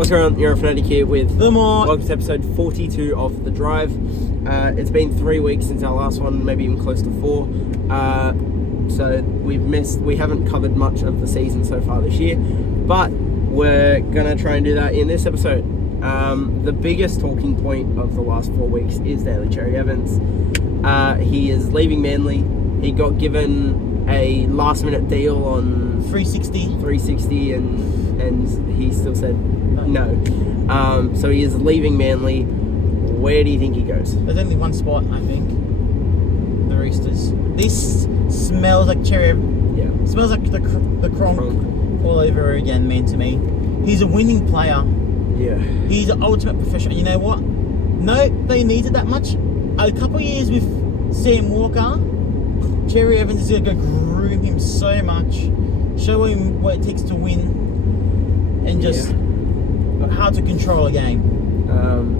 What's going on? You're a Fanatic here with welcome to episode 42 of The Drive. It's been 3 weeks since our last one, maybe even close to 4. So we haven't covered much of the season so far this year, but we're gonna try and do that in this episode. The biggest talking point of the last 4 weeks is Daly Cherry-Evans. He is leaving Manly. He got given a last minute deal on 360 and he still said no. So he is leaving Manly. Where do you think he goes? There's only one spot, I think. The Roosters. This smells like Cherry. Yeah. Smells like the Kronk all over again, man, to me. He's a winning player. Yeah. He's an ultimate professional. You know what? No, they needed that much. A couple of years with Sam Walker, Cherry-Evans is going to go groom him so much, show him what it takes to win, and just how to control a game.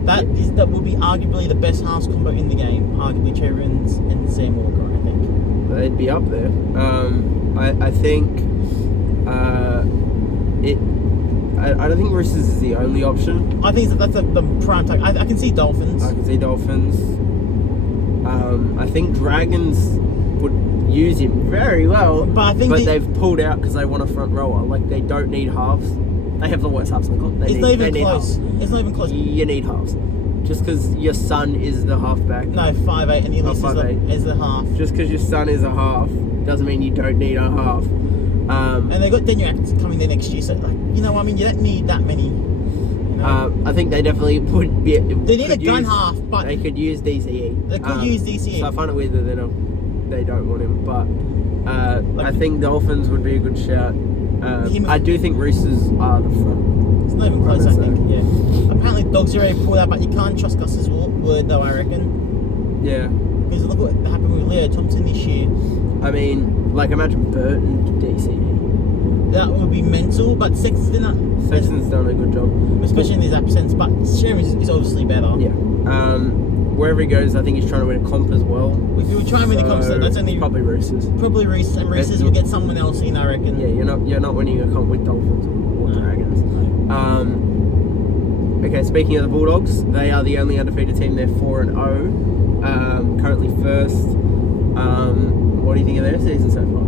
That will be arguably the best halves combo in the game. Arguably Cherry-Evans and Sam Walker, I think. They'd be up there. I think I don't think Roosters is the only option. I think that's the prime time. I can see Dolphins. I can see Dolphins. I think Dragons would use him very well, but they've pulled out because they want a front rower. Like, they don't need halves. They have the worst halves in the comp. It's not even close. It's not even close. You need halves. Just because your son is the halfback. No, 5'8", and Elise is the half. Just because your son is a half doesn't mean you don't need a half. And they got Danuak coming there next year, so you don't need that many. I think they definitely would be. They need a gun half, but they could use DCE. They could use DCE. So I find it weird that they don't want him, but I think Dolphins would be a good shout. I do think Roosters are the front. It's not even close, I think. Yeah. Apparently, Dogs already pulled out, but you can't trust Gus's word, though. I reckon. Yeah. Because look what happened with Leo Thompson this year. I mean, like, imagine Burton DCE. That would be mental, but Sexton's done a good job, especially in his absence. But Sherry is obviously better. Yeah. Wherever he goes, I think he's trying to win a comp as well. If you were trying to win a comp, that's only probably Roosters. Probably Roosters, and Roosters will get someone else in, I reckon. Yeah, you're not winning a comp with Dolphins or Dragons. No. Okay, speaking of the Bulldogs, they are the only undefeated team. They're 4-0, currently first. What do you think of their season so far?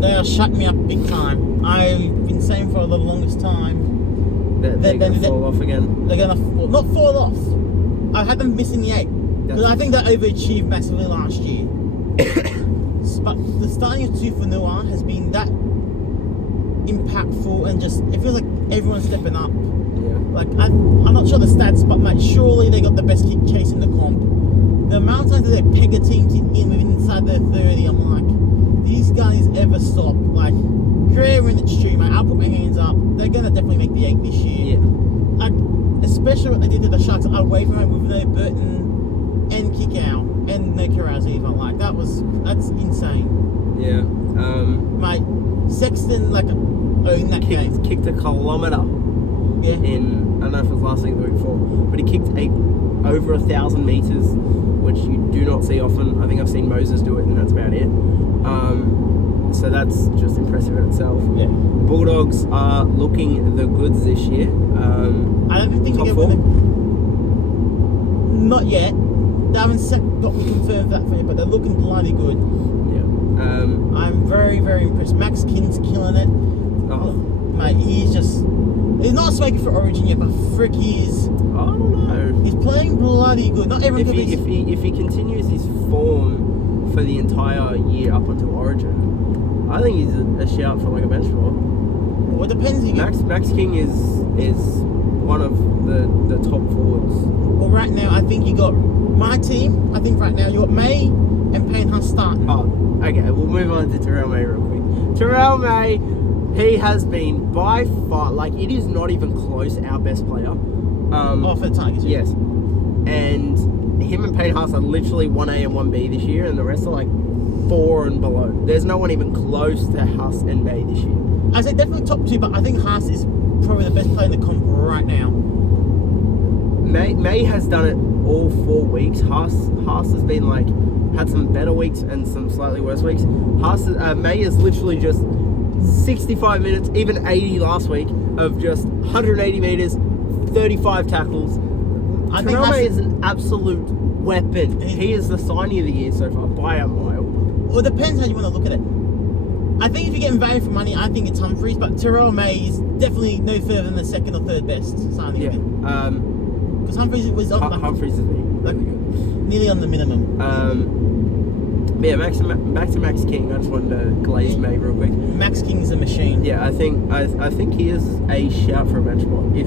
They are shutting me up big time. I've been saying for the longest time they're going to fall off again. They're going to not fall off. I had them missing the 8 because I think they overachieved massively last year. But the starting of Tufanua has been that impactful, and just it feels like everyone's stepping up. Yeah. Like I'm not sure the stats, but mate, surely they got the best kick chase in the comp. The amount of times that they peg a team in within inside their 30, I'm like, these guys ever stop? Like, Greer in the stream, mate, I'll put my hands up. They're gonna definitely make the 8 this year. Yeah. Like, especially what they did to the Sharks away from home with no Burton and kick out and no Kiraz either. Like, that's insane. Yeah. Mate, Sexton owned that game. Kicked a kilometre. Yeah. I don't know if it was last week or the week before, but he kicked over 1,000 metres, which you do not see often. I think I've seen Moses do it, and that's about it. So that's just impressive in itself. Yeah. Bulldogs are looking the goods this year. I don't think top they're four. Not yet. They haven't got me confirmed that for you, but they're looking bloody good. Yeah. I'm very, very impressed. Max King's killing it. Oh. Mate, he's not smoking for Origin yet, but frick, he is. I don't know. He's playing bloody good. Not everyone if he continues his form for the entire year up until Origin, I think he's a shout for a bench spot. Well, it depends. Max King is one of the top forwards. Well, right now I think you got my team. I think right now you got May and Payne Hunt starting. Oh, okay. We'll move on to Terrell May real quick. Terrell May, he has been by far, it is not even close, our best player. For the Tigers. Yes. And him and Payne Haas are literally 1A and 1B this year, and the rest are 4 and below. There's no one even close to Haas and May this year. I say definitely top 2, but I think Haas is probably the best player in the comp right now. May has done it all 4 weeks. Haas has been had some better weeks and some slightly worse weeks. May is literally just 65 minutes, even 80 last week, of just 180 metres, 35 tackles. I think Taronne that's- is an absolute weapon. He is the signing of the year so far by a mile. Well, it depends how you want to look at it. I think if you're getting value for money, I think it's Humphries, but Terrell May is definitely no further than the second or third best signing. Yeah. Because Humphries was on Humphries is really good. nearly on the minimum. But yeah, back to Max King. I just wanted to glaze May real quick. Max King's a machine. Yeah, I think he is a shout for a bench spot if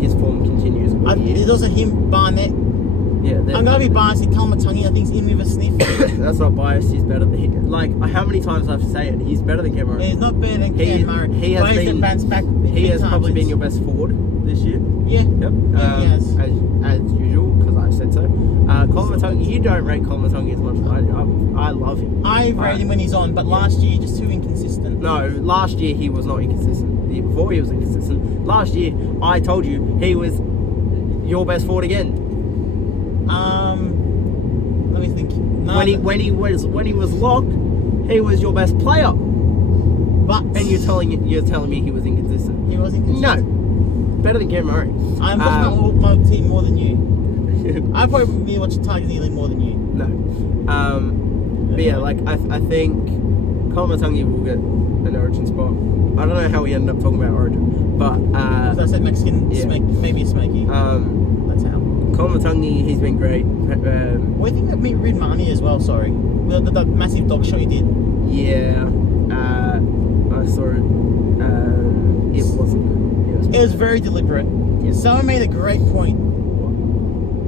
his form continues. There's also him, Barnett. Yeah, I'm going to be biased with Kalmatungi. I think he's in with a sniff. That's not biased. He's better than like how many times I have to say it. He's better than Cam Murray. He's not better than Cam Murray. He has been. He has probably been your best forward this year. Yeah. Yep. Yeah, he has. As usual, because I said so. Kalmatungi, you don't rate Kalmatungi as much as I do. I love him. I rate him when he's on, but last year just too inconsistent. No, last year he was not inconsistent. The year before he was inconsistent. Last year, I told you he was your best forward again. Let me think. No, When he was locked, he was your best player. but And you're telling me he was inconsistent. he was inconsistent. No, better than Cam Murray. I'm watching my team more than you. I probably watch Tigers nearly more than you. No. But yeah, like I think Kalmatungi will get an Origin spot. I don't know how we ended up talking about Origin, but So I said Mexican, yeah. maybe a smoky. That's how. Kalmatungi, he's been great. What do you think of Reed Marnie as well? Sorry, the massive dog show you did. Yeah, I saw it. It wasn't. It was very deliberate. Yeah. Someone made a great point.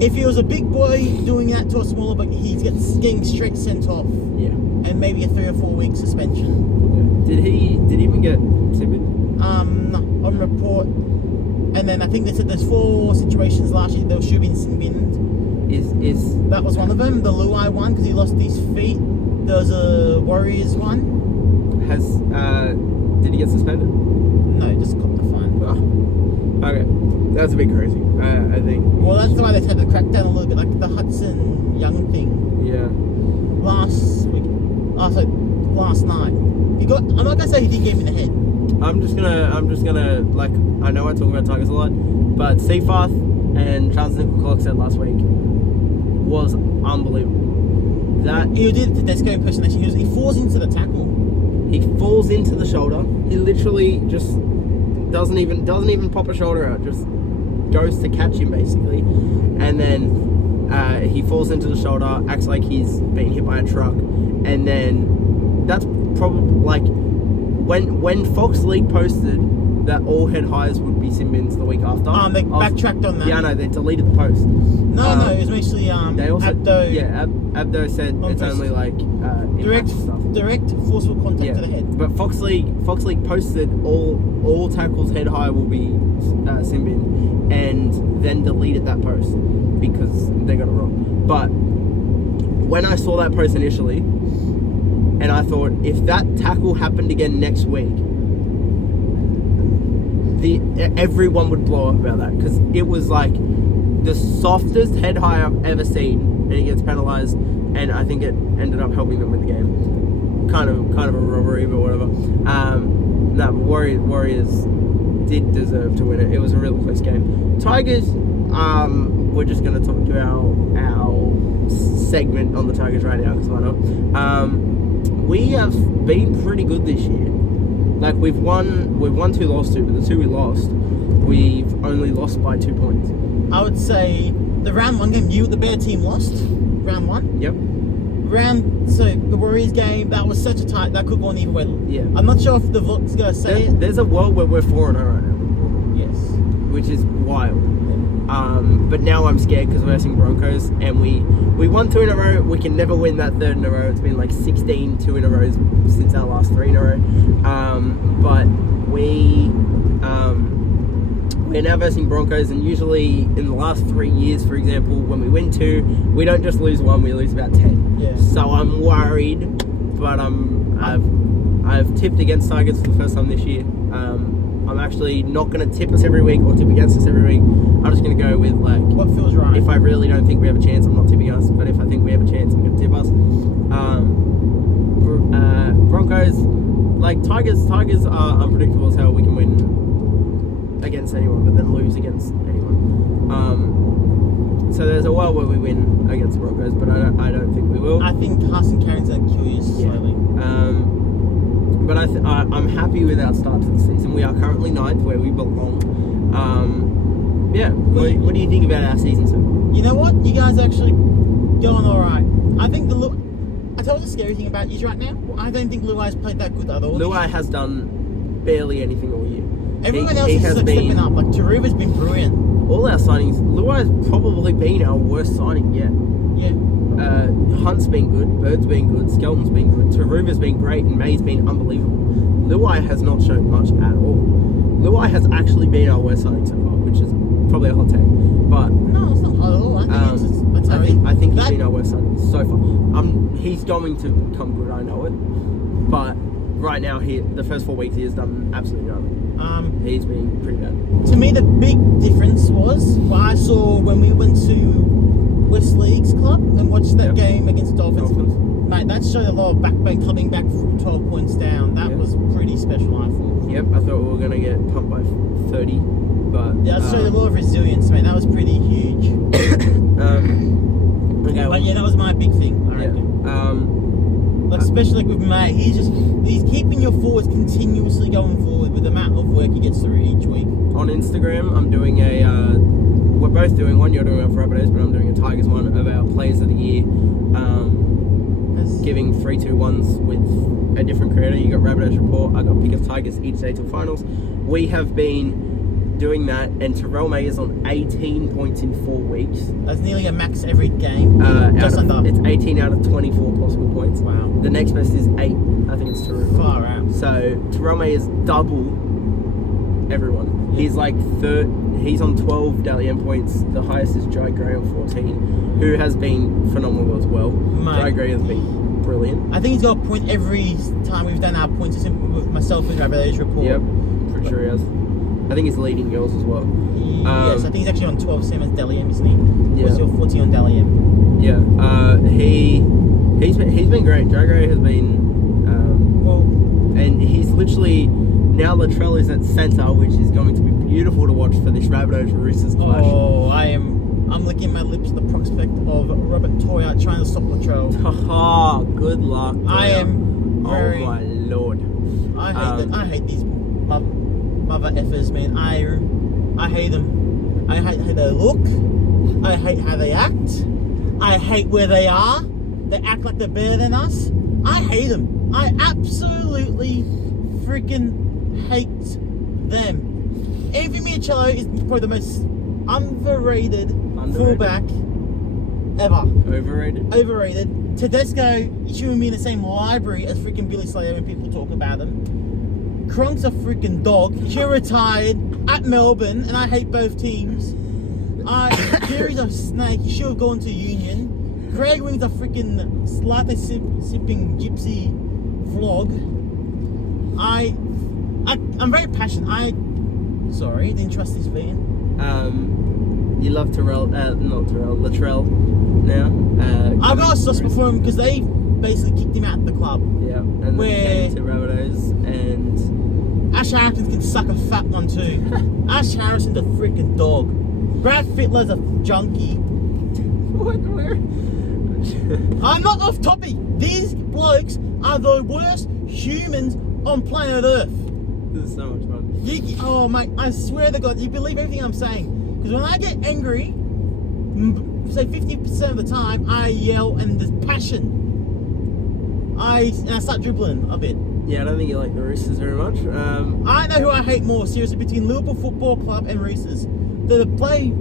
If he was a big boy doing that to a smaller boy, he's getting straight sent off, Yeah. and maybe a 3 or 4 week suspension. Did he even get timid? No, on report. And then I think they said there's 4 situations last year that should have been sin binned. Is That was one of them. The Luai one because he lost his feet. There was a Warriors one. did he get suspended? No, just got the fine. Oh, okay, that's a bit crazy. I think. Well, that's why they had to crack down a little bit, like the Hudson Young thing Yeah. last week. Last night. I'm not gonna say he did get him in the head. I'm just gonna like I know I talk about Tigers a lot, but Seafarth and Charles Nickel said last week was unbelievable. That He did the Desco impersonation. He falls into the tackle. he falls into the shoulder. He literally just doesn't even pop a shoulder out. Just goes to catch him basically, and then he falls into the shoulder, acts like he's being hit by a truck, and then that's probably like when Fox League posted that all head highs would be sin bins the week after. They backtracked on that. Yeah, no, they deleted the post. No, it was actually They also Abdo. yeah, Abdo said On it's post. only like Direct, impact stuff. direct forceful contact Yeah, to the head. but Fox League posted all tackles head high will be sin bin, and then deleted that post because they got it wrong. But when I saw that post initially, and I thought if that tackle happened again next week, everyone would blow up about that because it was like the softest head high I've ever seen, and he gets penalised, and I think it ended up helping them win the game. Kind of a robbery, but whatever. But Warriors did deserve to win it. It was a really close game. Tigers, we're just going to talk to our segment on the Tigers right now because why not? We have been pretty good this year. Like we've won 2 lost to, but the 2 we lost, we've only lost by 2 points. I would say the round 1 game, the better team lost. Round 1. Yep. So the Warriors game, that was such a tight, that could go on either way. Yeah. I'm not sure if the vote's gonna say it. There's a world where we're 4-0 right now, Yes. which is wild. But now I'm scared because we're versing Broncos, and we won 2 in a row. We can never win that 3rd in a row. It's been like 16 2 in a row since our last 3 in a row. But we're now versing Broncos, and usually in the last 3 years, for example, when we win 2, we don't just lose 1, we lose about 10. Yeah. So I'm worried, but I've tipped against Tigers for the first time this year. I'm actually not going to tip us every week or tip against us every week. I'm just going to go with like What feels right? if I really don't think we have a chance, I'm not tipping us. But if I think we have a chance, I'm going to tip us. Broncos, like Tigers are unpredictable as hell. We can win against anyone, but then lose against anyone. well where we win against the Broncos, but I don't think we will. I think Carson Carring's going to kill you slowly. But I'm happy with our start to the season. We are currently 9th, where we belong. What do you think about our season so far? You know what? You guys are actually going all right. I think I tell you the scary thing about you right now. I don't think Luai's played that good at all. Luai has done barely anything all year. Everyone else is stepping up. Like Taruva's been brilliant. All our signings, Luai's probably been our worst signing yet. Yeah. Hunt's been good, Bird's been good, Skelton's been good, Taruva's been great, and May's been unbelievable. Luai has not shown much at all. Luai has actually been our worst signing so far, which is probably a hot take. But no, it's not hot at all. I think he's been our worst signing so far. He's going to become good, I know it. But right now, the first 4 weeks, he has done absolutely nothing. He's been pretty bad. To me, the big difference was what I saw when we went to West League's club and watched that game against Dolphins. Mate, that showed a lot of backbone coming back from 12 points down. That was pretty special, I thought. Yep, I thought we were going to get pumped by 30, but... Yeah, that showed a lot of resilience, mate. That was pretty huge. But yeah, that was my big thing, I reckon. Especially with May, he's keeping your forwards continuously going forward with the amount of work he gets through each week. On Instagram, I'm doing we're both doing one, you're doing one for Rabbitohs, but I'm doing a Tigers one of our Players of the Year, giving 3-2-1s with a different creator. You got Rabbitohs Report, I got Pick of Tigers each day till finals. We have been doing that, and Terrell May is on 18 points in 4 weeks. That's nearly a max every game. It's 18 out of 24 possible points. Wow. The next best is 8. I think it's Terrell. Far out. So Terrell May is double everyone. Yeah. He's like third. He's on 12 Daly M points. The highest is Jai Gray on 14, who has been phenomenal as well. Jai Gray has been brilliant. I think he's got a point every time we've done our points with myself and Rabbitohs Report. Yep, pretty sure he has. I think he's leading yours as well. Yes, I think he's actually on 12, same as Daly M, isn't he? Yeah. Or is he 14 on Daly M? Yeah. He's been great. Jai Gray has been and he's literally now Latrell is at centre, which is going to be beautiful to watch for this Rabbitohs Roosters clash. Oh, I'm licking my lips at the prospect of Robert Toya trying to stop Latrell. Haha, good luck. Toya. I am very... Oh my lord. I hate these mother effers, man. I hate them. I hate how they look. I hate how they act. I hate where they are. They act like they're better than us. I hate them. I absolutely freaking hate them. Anthony Michello is probably the most underrated fullback ever. Overrated. Tedesco shouldn't be in the same library as freaking Billy Slater when people talk about him. Cronk's a freaking dog. He retired at Melbourne, and I hate both teams. Jerry's a snake. He should have gone to Union. Craig Wing's a freaking latte sipping gypsy vlog. I'm very passionate. Sorry, didn't trust this man. You love Latrell now. I got a sauce before him because they basically kicked him out of the club. Yeah, and then came to Rabbitohs, and Ash Harrison can suck a fat one too. Ash Harrison's a freaking dog. Brad Fittler's a junkie. Where? I'm not off topic. These blokes are the worst humans on planet Earth. This is so much fun. Oh mate, I swear to God, you believe everything I'm saying. Because when I get angry, say 50% of the time, I yell and there's passion. And I start dribbling a bit. Yeah, I don't think you like the Roosters very much. I know who I hate more, seriously, between Liverpool Football Club and Roosters. They play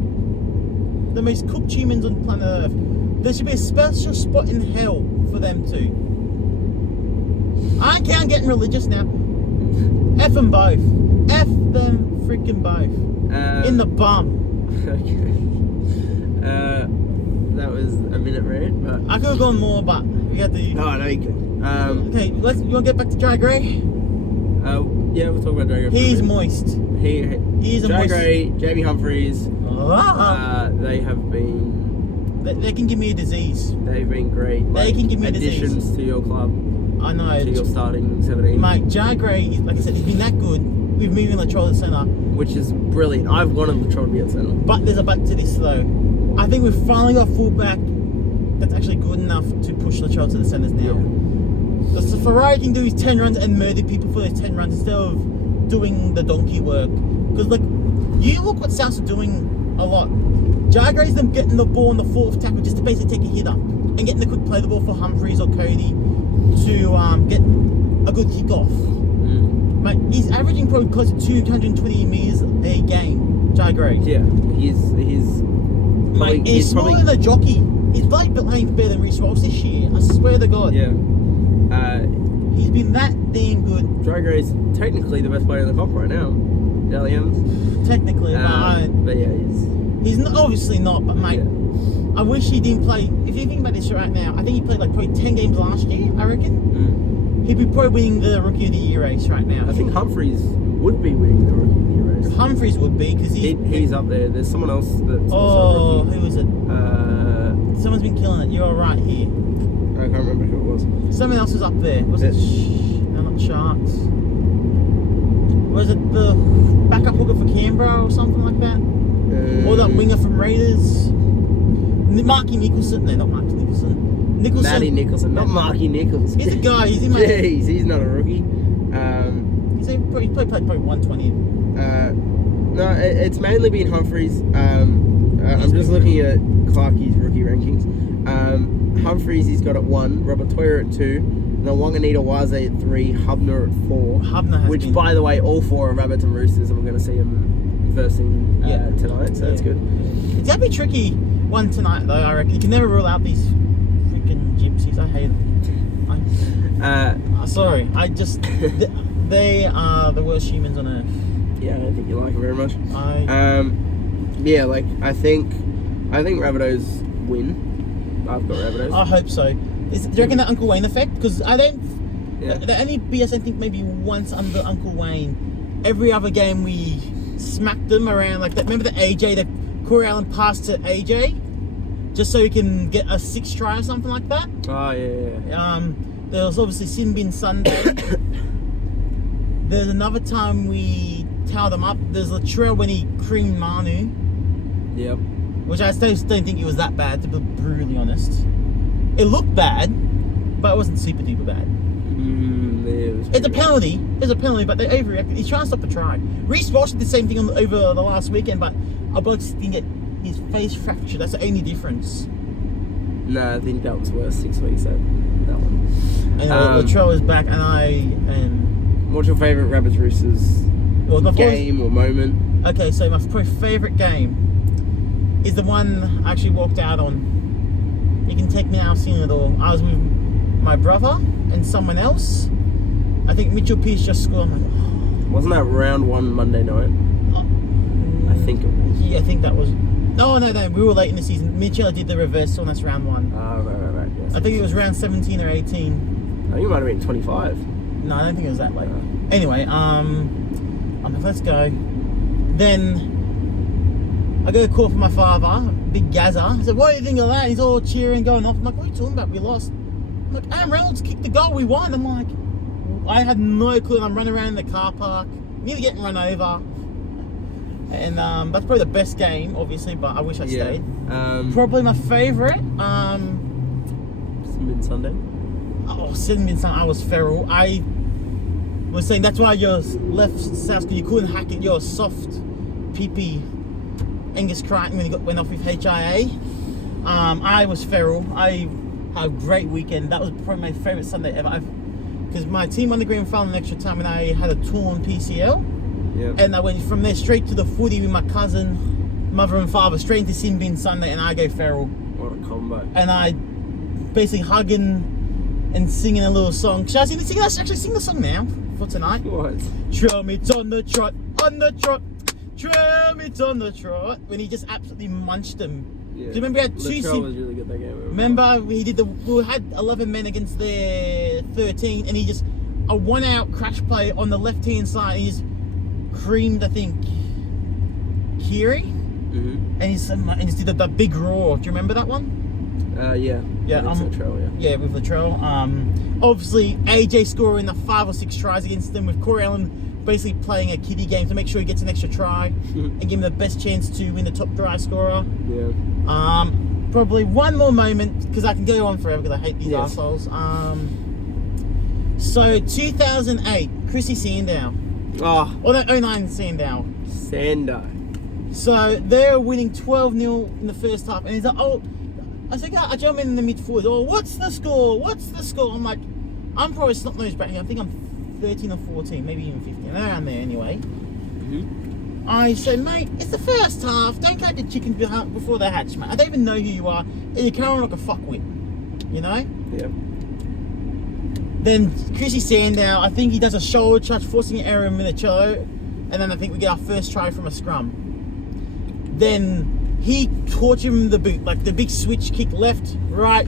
the most cooked humans on planet Earth. There should be a special spot in hell for them too. I don't care, I'm getting religious now. F them both. F them freaking both. In the bum. Okay. That was a minute rant, but I could have gone more, but we had to. Oh no, you can. Okay, you want to get back to Jai Gray? Yeah, we'll talk about Jai Gray. He's moist. He's Jai Gray, Jamie Humphries. They have been. They can give me a disease. They've been great. They can give me a disease. Additions to your club. I know. To your starting 17. Mate, Jai Gray, like I said, he's been that good. We've moved Latrell to centre. Which is brilliant. I've wanted Latrell to be at centre. But there's a but to this though. I think we've finally got a fullback that's actually good enough to push Latrell to the centres now. Because Ferrari can do his 10 runs and murder people for those 10 runs instead of doing the donkey work. Because, like, you look what Souths are doing a lot. Jargraves them getting the ball in the fourth tackle just to basically take a hit up and getting the quick play the ball for Humphreys or Cody to get a good kick off. Mate, he's averaging probably close to 220 metres a game, Jargraves. Yeah, he's smaller than a jockey. He's playing better than Reece Walsh this year. I swear to God. Yeah. He's been that damn good. Jargraves technically the best player in the comp right now. Daly Cherry-Evans. Technically, but yeah, he's not, obviously not. But mate, yeah. I wish he didn't play. If you think about this right now, I think he played like probably 10 games last year. I reckon he'd be probably winning the Rookie of the Year race right now. I think Humphreys would be winning the Rookie of the Year race. Humphreys would be because he's up there. There's someone else that's also a rookie. Who is it? Someone's been killing it. You're right here. I can't remember who it was. Someone else was up there. Was it? No, not Sharks. Was it the backup hooker for Canberra or something like that? Or that winger from Raiders? Marky Nicholson. No, not Marky Nicholson. Matty Nicholson, not Marky Nichols. He's a guy. He's in my. Jeez, he's not a rookie. He played probably 120. No, it's mainly been Humphreys. I'm just looking at Clarkie's rookie rankings. Humphreys he's got at 1, Rabbitohs at 2, and then Wanganita Waze at 3, Hubner at 4. Hubner has been... by the way, all 4 are Rabbits and Roosters, and we're going to see them versing tonight, so that's good. It's going to be a tricky one tonight, though, I reckon. You can never rule out these freaking gypsies. I hate them. Sorry, I just... they are the worst humans on earth. Yeah, I don't think you like them very much. Yeah, like, I think Rabbitohs win. I've got Rabbitohs. I hope so. Do you reckon that Uncle Wayne effect? Because I don't... Yeah. The only BS I think maybe once under Uncle Wayne, every other game we smacked them around like that. Remember the AJ, that Corey Allen passed to AJ? Just so he can get a 6th try or something like that? Oh, yeah. There was obviously Sin Bin Sunday. There's another time we towed them up. There's Latrell when he creamed Manu. Yep. Which I still don't think it was that bad, to be brutally honest. It looked bad, but it wasn't super duper bad. It's a penalty. It's a penalty, but they overreacted. He's trying to stop the try. Reece Walsh did the same thing over the last weekend, but our bloke didn't get his face fractured. That's the only difference. No, I think that was worse 6 weeks. That one. And Latrell is back, and I am. What's your favourite Rabbits Roosters game or moment? Okay, so my favourite game is the one I actually walked out on. You can take me out, I've seen it all. I was with my brother and someone else. I think Mitchell Pearce just scored. I'm like, oh. Wasn't that round 1 Monday night? I think it was. Yeah, I think that was. No, we were late in the season. Mitchell did the reverse, so that's round 1. Right. Yes, I think it was round 17 or 18. I think it might have been 25. No, I don't think it was that late. Anyway, I'm like, let's go. Then I got a call from my father, Big Gazza. I said, what do you think of that? He's all cheering, going off. I'm like, what are you talking about? We lost. I'm like, Aaron Reynolds kicked the goal. We won. I'm like, I had no clue. I'm running around in the car park, nearly getting run over. And that's probably the best game, obviously, but I wish I stayed. Probably my favourite. Sin Bin Sunday. Oh, Sin Bin Sunday. I was feral. I was saying that's why you're left South, because you couldn't hack it. You're soft, pee-pee. Angus Crichton when he went off with HIA. I was feral. I had a great weekend. That was probably my favourite Sunday ever. Because my team won the grand final in extra time and I had a torn PCL. Yep. And I went from there straight to the footy with my cousin, mother and father, straight into Sin Bin Sunday, and I go feral. What a combo. And I basically hugging and singing a little song. Should I sing the song now for tonight? What? Trail meets on the trot, trail meets on the trot. When he just absolutely munched them. Yeah. Do you remember we had Latrell was really good that game. Remember we had 11 men against their 13, and he just a 1-out crash play on the left hand side. He just creamed, I think, Kiri, and he just did the big roar. Do you remember that one? Yeah. Latrell, yeah, with Latrell. Obviously AJ scoring the 5 or 6 tries against them, with Corey Allen basically playing a kiddie game to make sure he gets an extra try and give him the best chance to win the top try scorer. Yeah. Probably one more moment, because I can go on forever because I hate these assholes. So 2008, Chrissy Sandow. Oh. Or no, 09 Sandow. Sando. So they're winning 12-0 in the first half, and he's like, oh, I think I jump in the midfield. Oh, what's the score? What's the score? I'm like, I'm probably snot-nosed back here. I think I'm 13 or 14, maybe even 15, around there anyway. Mm-hmm. I said, mate, it's the first half. Don't count the chickens before they hatch, mate. I don't even know who you are, and you're carrying on like a fuckwit, you know? Yeah. Then Chrissy Sandow, I think he does a shoulder touch, forcing an error in Minicello, and then I think we get our first try from a scrum. Then he tortured him the boot, like the big switch kick left, right.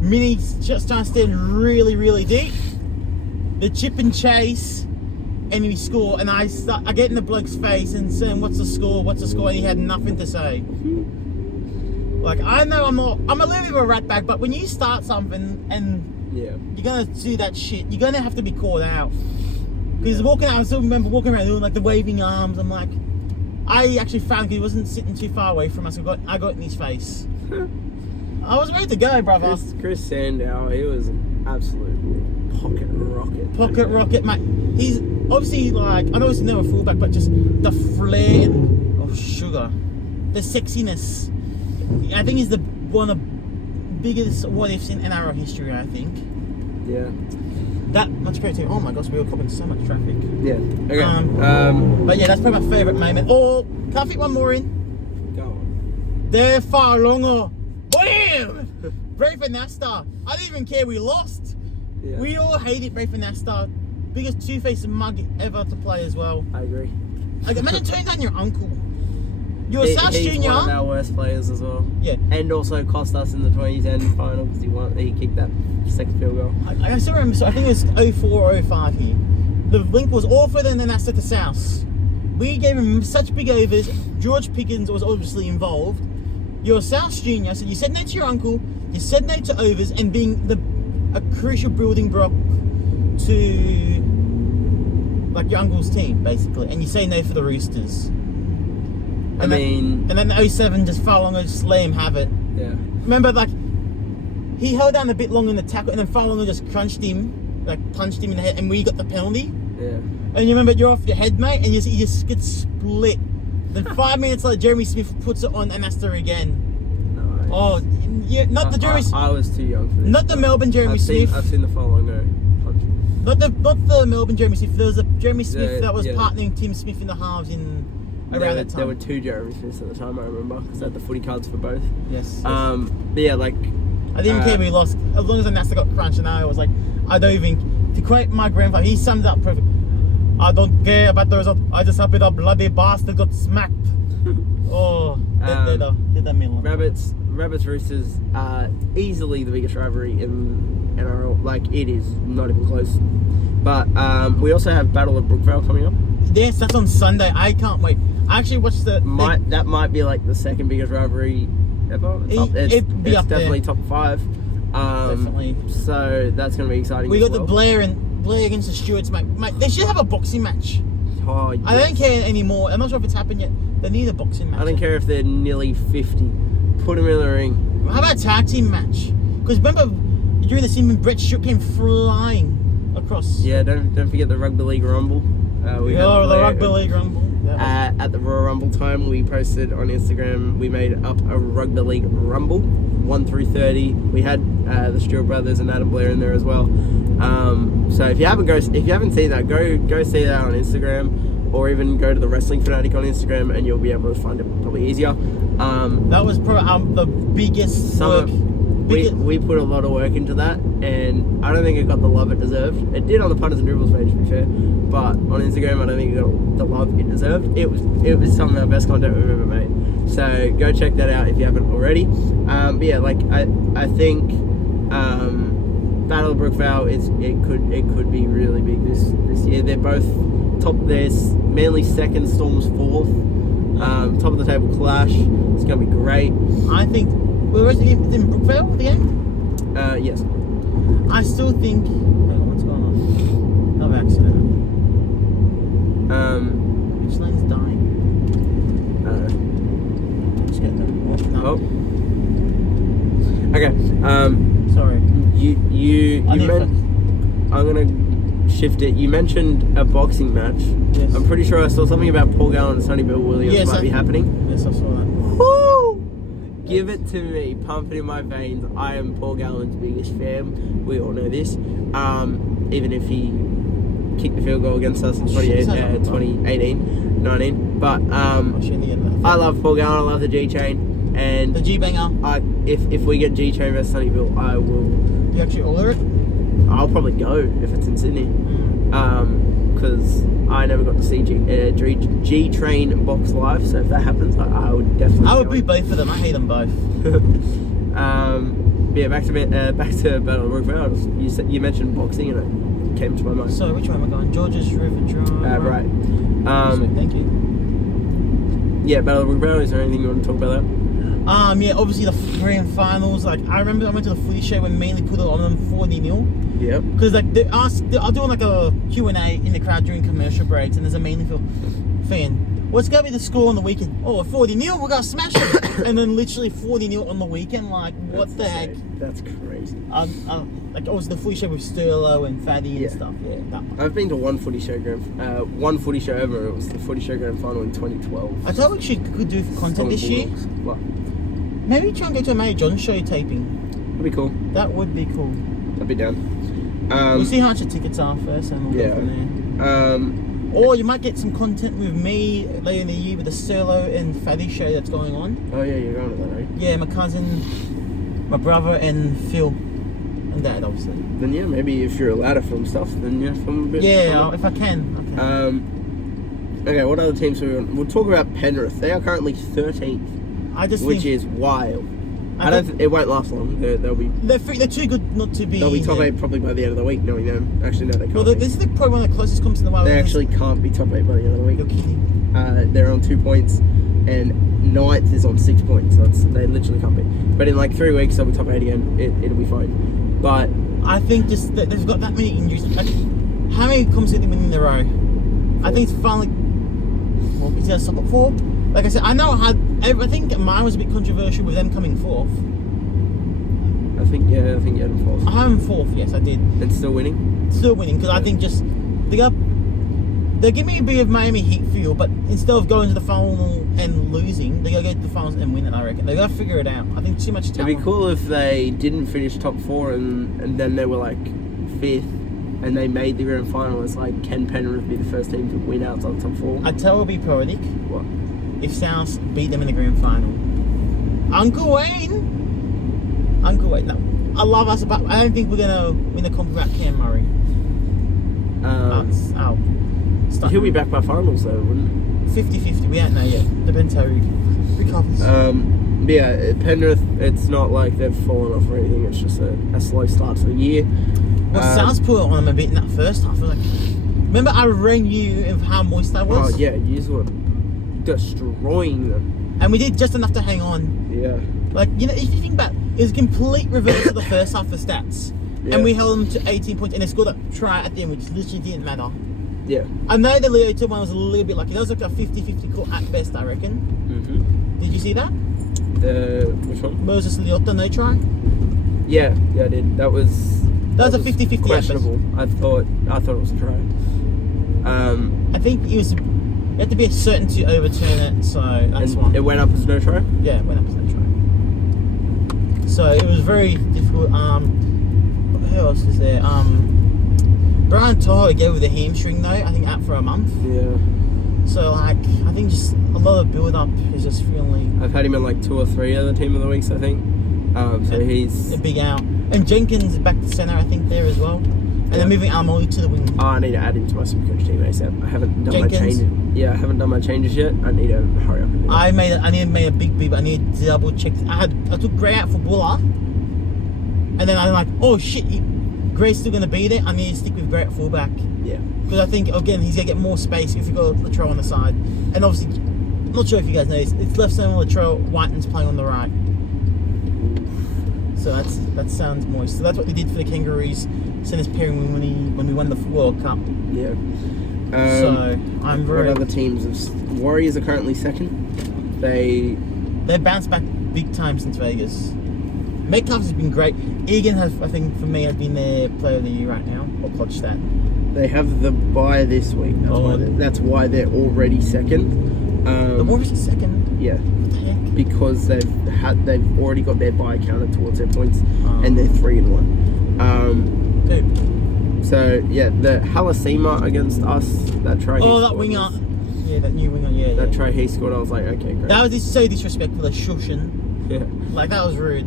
Mini just trying to stand really, really deep. The chip and chase, and we score. And I get in the bloke's face and saying, "What's the score? What's the score?" And he had nothing to say. Like, I know I'm a little bit of a rat bag, but when you start something and you're gonna do that shit, you're gonna have to be called out. Because I still remember walking around doing like the waving arms. I'm like, I actually found he wasn't sitting too far away from us. I got in his face. I was ready to go, brother. Chris Sandow, he was an absolute pocket rocket, mate. He's obviously like, I know he's never fullback, but just the flair of sugar, the sexiness. I think he's one of the biggest what ifs in NRL history. I think. Yeah. That much credit to him. Oh my gosh, we were copping so much traffic. Yeah. Okay. But yeah, that's probably my favourite moment. Or can I fit one more in? Go on. They're far longer. Bam! Brave and Nasta. I didn't even care we lost. Yeah. We all hated Brave and Nasta. Biggest two-faced mug ever to play as well. I agree. Like, imagine turning down your uncle. You're South He's Junior. one of our worst players as well. Yeah. And also cost us in the 2010 final because he kicked that second field goal. I still remember, so I think it was 04 or 05 here. The link was Orford and then Nasta to South. We gave him such big overs. George Pickens was obviously involved. You're a South Junior, so you said no to your uncle, you said no to overs, and being a crucial building block to like your uncle's team, basically, and you say no for the Roosters. And then 07 just far longer, just let him have it. Yeah. Remember, like, he held down a bit longer in the tackle, and then far longer just crunched him, like punched him in the head, and we got the penalty. Yeah. And you remember, you're off your head, mate, and you just get split. Then 5 minutes later, Jeremy Smith puts it on and that's there again. Nice. Oh, yeah, not the Jeremy. I was too young for this. Not the Melbourne Jeremy Smith. I've seen the following go punch. Not the Melbourne Jeremy Smith. There was a Jeremy Smith that was partnering Tim Smith in the halves around that time. There were two Jeremy Smiths at the time, I remember, because I had the footy cards for both. Yes. But yeah, like, I didn't care if we lost, as long as the Nasta got crunched, and I was like, I don't even. To quote my grandfather, he summed it up perfect. I don't care about the result. I just hope the bloody bastard got smacked. Oh, did that mean one? Rabbits Roosters are easily the biggest rivalry in NRL. Like, it is not even close. But we also have Battle of Brookvale coming up. Yes, that's on Sunday. I can't wait. I actually watched that might be like the second biggest rivalry ever. It's definitely top 5. Definitely. So that's going to be exciting. We got the Blair against the Stewards, mate. They should have a boxing match. Oh, yes. I don't care anymore. I'm not sure if it's happened yet. They need a boxing match. I don't care if they're nearly 50. Put them in the ring. How about a tag team match? Because remember, during the season, Brett Shook came flying across. Yeah, don't forget the Rugby League Rumble. The Rugby League Rumble. At the Royal Rumble time, we posted on Instagram, we made up a Rugby League Rumble, 1 through 30. We had the Stewart brothers and Adam Blair in there as well. So if you haven't seen that, go see that on Instagram, or even go to the Wrestling Fanatic on Instagram, and you'll be able to find it probably easier. That was probably the biggest work. We put a lot of work into that, and I don't think it got the love it deserved. It did on the Punters and Dribbles page, to be fair, but on Instagram, I don't think it got the love it deserved. It was some of our best content we've ever made. So go check that out if you haven't already. But yeah, like I think Battle of Brookvale it could be really big this year. They're both top. There's Manly second, Storm's fourth. Top of the table clash. It's gonna be great. I think. Well, was it in Brookvale, the game? Yes. I still think... Hang on, what's going on? Another accident. Which lane's dying? Let's get them. Oh, no. Okay. Sorry. I'm gonna shift it. You mentioned a boxing match. Yes. I'm pretty sure I saw something about Paul Gallen and Sonny Bill Williams might be happening. Yes, I saw that. Woo! Give it to me. Pump it in my veins. I am Paul Gallen's biggest fan. We all know this. Even if he kicked the field goal against us in 2018, 19. But I love Paul Gallen. I love the G Chain. And the G banger. If we get G Chain versus Sonny Bill, I will. You actually order it? I'll probably go if it's in Sydney. Because I never got to see G Train box live, so if that happens, I would definitely. I would be both of them. I hate them both. Yeah, back to Battle of Brookvale. You mentioned boxing and it came to my mind. So which way am I going? George's River Drive. Right. Thank you. Yeah, Battle of Brookvale. Is there anything you want to talk about that? Yeah, obviously the grand finals. Like I remember, I went to the footy show when Manly put it on them 40-0. Yep. Because like they're doing like a Q&A in the crowd during commercial breaks, and there's a Manly fan. What's gonna be the score on the weekend? Oh, 40-0. We're gonna smash it. And then literally 40-0 on the weekend. Like what the heck? That's crazy. Like it was the footy show with Sterlo and Faddy and stuff. Yeah, that one. I've been to one footy show ever. It was the footy show grand final in 2012. I thought what she could do for content this year. What? Maybe try and go to a Mate John show taping. That'd be cool. That would be cool. I'd be down. We'll see how much the tickets are first, and we'll go from there. Or you might get some content with me later in the year with the Sterlo and Faddy show that's going on. Oh yeah, you're going to that, right? Yeah, my cousin, my brother, and Phil, and Dad, obviously. Then yeah, maybe if you're allowed to film stuff, then yeah, film a bit. Yeah, if I can. Okay, what other teams we'll talk about Penrith. They are currently 13th, which is wild. It won't last long. They'll be. They're too good not to be. They'll be top 8 probably by the end of the week. No, we don't. Actually, no, they can't. Well, this is probably one of the closest comps in the world. They actually can't be top 8 by the end of the week. You're kidding. They're on 2 points, and 9th is on 6 points. So they literally can't be. But in like 3 weeks, they'll be top 8 again. It'll be fine. But I think just that they've got that many injuries. Like, how many comps did they win in a row? 4. I think it's finally. Well, is there a stop at 4? Like I said, I think mine was a bit controversial with them coming 4th. I think you had them 4th. I have them 4th, yes, I did. And still winning? Still winning, because I think just they're giving me a bit of Miami Heat feel, but instead of going to the final and losing, they're going to go to the finals and win it, I reckon. They're going to figure it out. I think too much talent. It'd be cool if they didn't finish top 4 and then they were like 5th and they made the grand final. It's like, can Penrith be the first team to win outside the top 4? I'd tell it would be poetic. What? If South beat them in the grand final. Uncle Wayne, no. I love us, but I don't think we're going to win the comp without Cam Murray. He'll be back by finals though, wouldn't it? 50-50, we don't know yet. Depends how he recovers. Yeah, Penrith, it's not like they've fallen off or anything, it's just a slow start to the year. Well, South put on them a bit in that first half. I was like, remember I rang you of how moist that was? Oh yeah, you were destroying them. And we did just enough to hang on. Yeah. Like, you know, if you think back, it was a complete reverse of the first half of stats. Yeah. And we held them to 18 points, and they scored a try at the end, which literally didn't matter. Yeah. I know the Leo 2 one was a little bit lucky. That was like a 50-50 call at best, I reckon. Mm-hmm. Did you see that? Which one? Moses Leota, no try? Yeah, I did. That was a 50-50 questionable. I thought it was a try. I think it was. You had to be certain to overturn it, so that's one. It went up as no try? Yeah, it went up as no try. So it was very difficult. Who else is there? Brian Toho gave with a hamstring though, I think out for a month. Yeah. So like, I think just a lot of build up is just feeling. I've had him in like 2 or 3 other team of the weeks, I think. So he's a big out. And Jenkins back to centre, I think there as well. And then moving Almoli to the wing. Oh, I need to add him to my Supercoach team ASAP. I haven't done my changes. Yeah, I haven't done my changes yet. I need to hurry up. I need to make a big B, but I need to double check. I took Gray out for Buller, and then I'm like, oh shit, Gray's still gonna be there. I need to stick with Gray at fullback. Yeah. Because I think again he's gonna get more space if you got Latrell on the side, and obviously, I'm not sure if you guys know this, it's left center Latrell, Whiten's playing on the right. So that sounds moist. So that's what we did for the Kangaroos. Centers pairing when we won the World Cup. Yeah. So I'm very. What other teams? Warriors are currently second. They bounced back big time since Vegas. Metcalf has been great. Egan has, I think, for me, has been their player of the year right now. Or clutch that. They have the bye this week. That's why they're already second. The Warriors are second. Yeah. What the heck? Because they've already got their bye counted towards their points, and they're 3-1. Dude. So yeah, the Halasima against us. That try. That winger. Yeah, that new winger. Yeah. That try he scored. I was like, okay, great. That was so disrespectful. A shushing. Yeah. Like that was rude.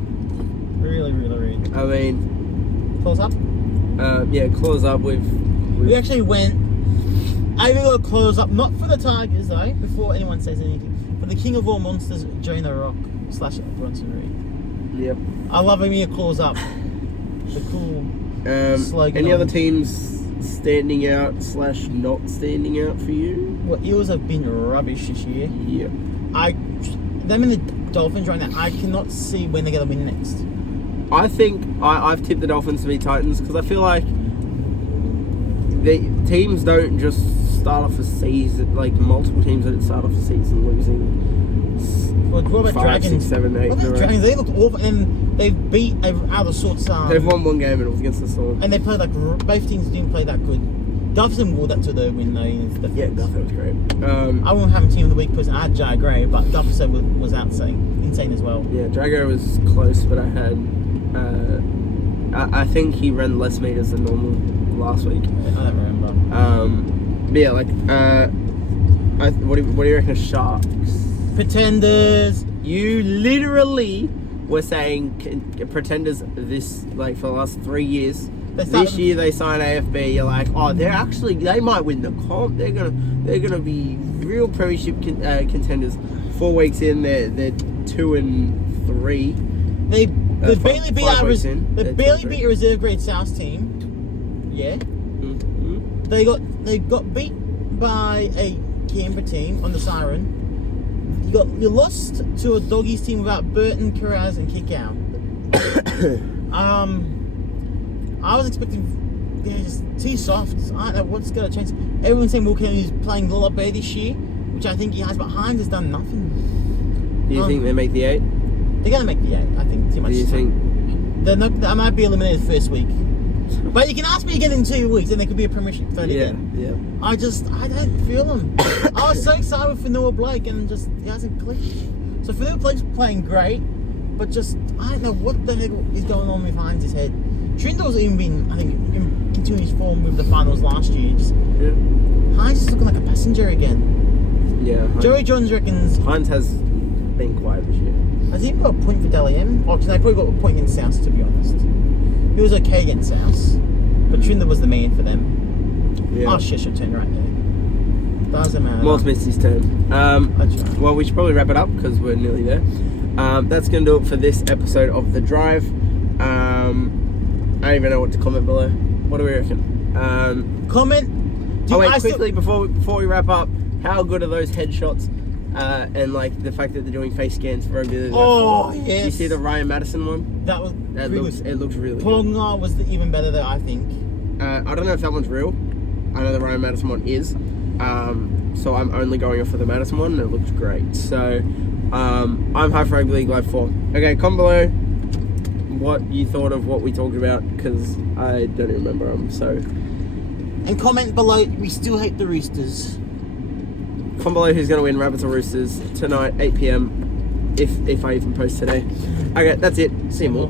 Really, really rude. I mean, Close up. Yeah, close up with. We actually went. I even got a close up, not for the Tigers though. Before anyone says anything, for the king of all monsters, Jonah Rock / Bronson Reed. Yep. I love having a close up. The cool slogan. Any other teams standing out / not standing out for you? Well, Eels have been rubbish this year. Yeah. Them and the Dolphins right now. I cannot see when they're gonna win next. I think I've tipped the Dolphins to be Titans because I feel like the teams don't just start off a season, like multiple teams don't start off a season losing. Well, what about 5, Dragons? 6, 7, 8. What about Dragons? They look awful, and they've beat out of sorts. They've won one game and it was against the Storm. And they played like both teams didn't play that good. Duffson wore that to the win though. Yeah, Duffy was great. I won't have a team of the week person. I had Jai Gray, but Duffson was insane as well. Yeah, Drago was close, but I had. I think he ran less meters than normal last week. I don't remember. But yeah, like, what do you reckon of Sharks? Pretenders. You literally were saying pretenders for the last 3 years. This year they sign AFB. You're like, oh, they might win the comp. They're gonna be real premiership contenders. 4 weeks in, they're 2-3. They barely beat They barely beat a reserve grade South team. Yeah. Mm-hmm. They got beat by a Canberra team on the Siren. You lost to a Doggies team without Burton, Carraz, and Kickout. I was expecting just too soft. I don't know what's going to change. Everyone's saying Will Kennedy's playing a lot better this year, which I think he has, but Hines has done nothing. Do you think they make the 8? They're going to make the 8, I think. Too much. Do you think? They might be eliminated first week. But you can ask me again in 2 weeks and there could be a premiership third again. Yeah. I don't feel them. I was so excited with Fanua Blake and just he hasn't clicked. So Fanua Blake's playing great, but just I don't know what the heck is going on with Hines' head. Trindle's even been, I think, in continuous form with the finals last year. Hines is looking like a passenger again. Yeah. Joey Johns reckons Hines has been quiet this year. Has he got a point for Daly M? Oh, they probably got a point against South, to be honest. He was okay against South, but Trinder was the man for them. Yeah. Oh shit, should turn right there. Doesn't matter. Moore's missed his turn. That's right. Well, we should probably wrap it up because we're nearly there. That's going to do it for this episode of The Drive. I don't even know what to comment below. What do we reckon? Comment. Quickly before we wrap up, how good are those headshots? And like the fact that they're doing face scans for rugby. Oh yes. You see the Ryan Madison one? It looks really good. Ponga was even better though, I think. I don't know if that one's real. I know the Ryan Madison one is. So I'm only going off for the Madison one and it looks great. So I'm High for Rugby League Live 4. Okay, comment below what you thought of what we talked about because I don't even remember them. So and comment below. We still hate the Roosters. Comment below who's going to win, Rabbits or Roosters tonight 8 PM. If I even post today. Okay, that's it. See you more.